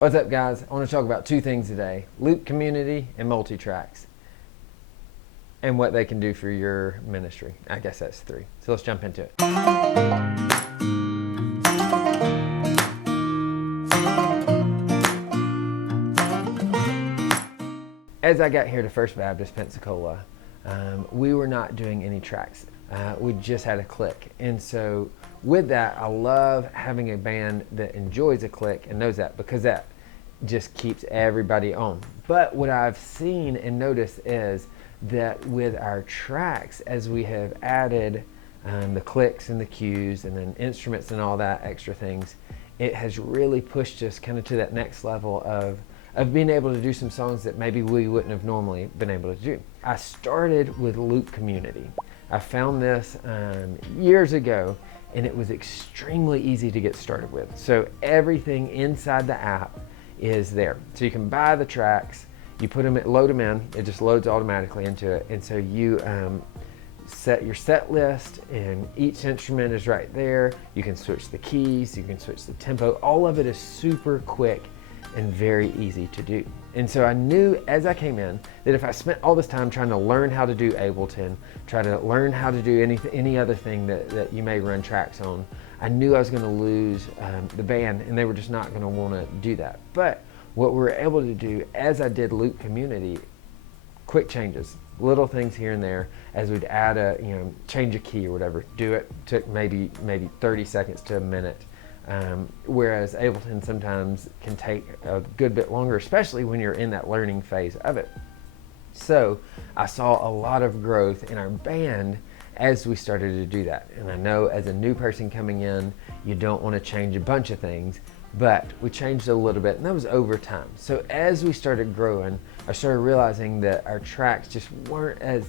What's up, guys? I want to talk about two things today: Loop community and multi-tracks, and what they can do for your ministry. I guess that's three. So let's jump into it. As I got here to First Baptist Pensacola, we were not doing any tracks. We just had a click. And so with that, I love having a band that enjoys a click and knows that, because that just keeps everybody on. But what I've seen and noticed is that with our tracks, as we have added the clicks and the cues and then instruments and all that extra things, it has really pushed us kind of to that next level of being able to do some songs that maybe we wouldn't have normally been able to do. I started with Loop Community. I found this years ago, and it was extremely easy to get started with. So everything inside the app is there. So you can buy the tracks, you put them, load them in, it just loads automatically into it. And so you set your set list, and each instrument is right there. You can switch the keys, you can switch the tempo. All of it is super quick and very easy to do. And so I knew as I came in that if I spent all this time trying to learn how to do Ableton, try to learn how to do any other thing that you may run tracks on, I knew I was going to lose the band, and they were just not going to want to do that. But what we were able to do as I did Loop Community, quick changes, little things here and there, as we'd add change a key or whatever, do it, took maybe 30 seconds to a minute. Whereas Ableton sometimes can take a good bit longer, especially when you're in that learning phase of it. So I saw a lot of growth in our band as we started to do that. And I know as a new person coming in, you don't want to change a bunch of things, but we changed a little bit, and that was over time. So as we started growing, I started realizing that our tracks just weren't as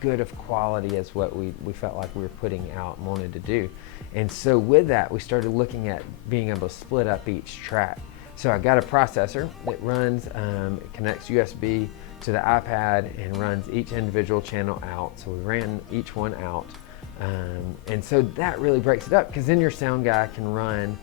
good of quality as what we felt like we were putting out and wanted to do. And so with that, we started looking at being able to split up each track. So I got a processor that runs, it connects USB to the iPad and runs each individual channel out. So we ran each one out. And so that really breaks it up, because then your sound guy can run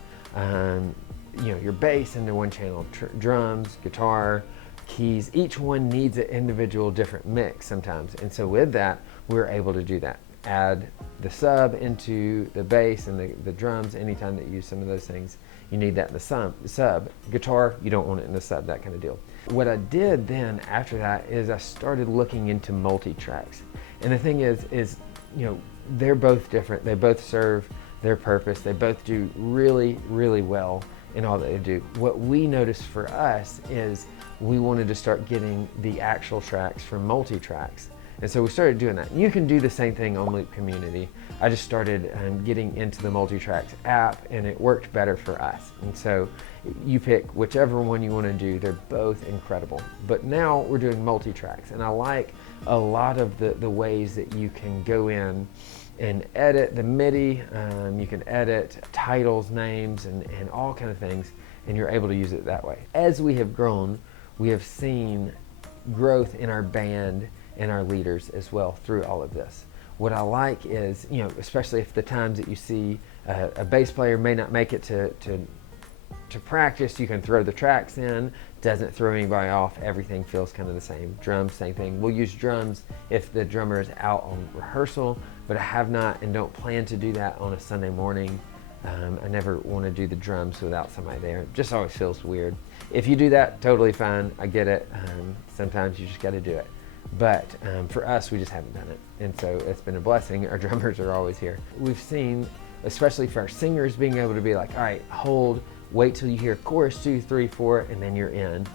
your bass into one channel, drums, guitar, keys. Each one needs an individual different mix sometimes. And so with that, we're able to do that. Add the sub into the bass and the drums. Anytime that you use some of those things, you need that in the sub. Guitar, you don't want it in the sub, that kind of deal. What I did then after that is I started looking into multi-tracks. And the thing is they're both different. They both serve their purpose. They both do really, really well in all that they do. What we noticed for us is we wanted to start getting the actual tracks from multi-tracks. And so we started doing that. You can do the same thing on Loop Community. I just started getting into the multi-tracks app, and it worked better for us. And so you pick whichever one you want to do. They're both incredible. But now we're doing multi-tracks, and I like a lot of the ways that you can go in and edit the MIDI. You can edit titles, names, and all kind of things, and you're able to use it that way. As we have grown, we have seen growth in our band and our leaders as well through all of this. What I like is, especially if the times that you see a bass player may not make it to practice, you can throw the tracks in, doesn't throw anybody off, everything feels kind of the same. Drums, same thing. We'll use drums if the drummer is out on rehearsal, but I have not and don't plan to do that on a Sunday morning. I never want to do the drums without somebody there. It just always feels weird. If you do that, totally fine. I get it. Sometimes you just got to do it. But for us, we just haven't done it. And so it's been a blessing. Our drummers are always here. We've seen, especially for our singers, being able to be like, all right, hold, wait till you hear chorus 2, 3, 4, and then you're in.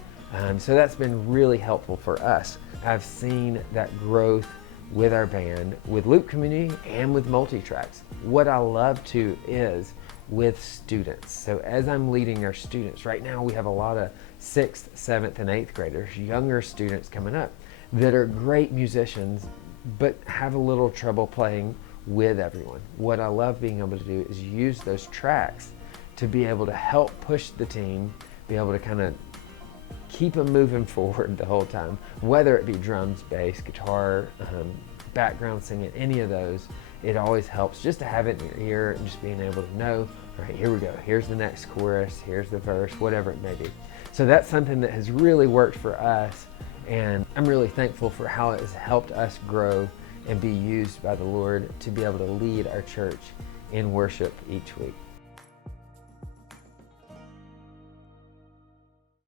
So that's been really helpful for us. I've seen that growth with our band, with Loop Community, and with multi-tracks. What I love too is with students. So as I'm leading our students, right now we have a lot of 6th, 7th, and 8th graders, younger students coming up, that are great musicians, but have a little trouble playing with everyone. What I love being able to do is use those tracks to be able to help push the team, be able to kind of keep them moving forward the whole time, whether it be drums, bass, guitar, background singing, any of those. It always helps just to have it in your ear and just being able to know All right, here we go. Here's the next chorus, here's the verse, whatever it may be. So that's something that has really worked for us, and I'm really thankful for how it has helped us grow and be used by the Lord to be able to lead our church in worship each week.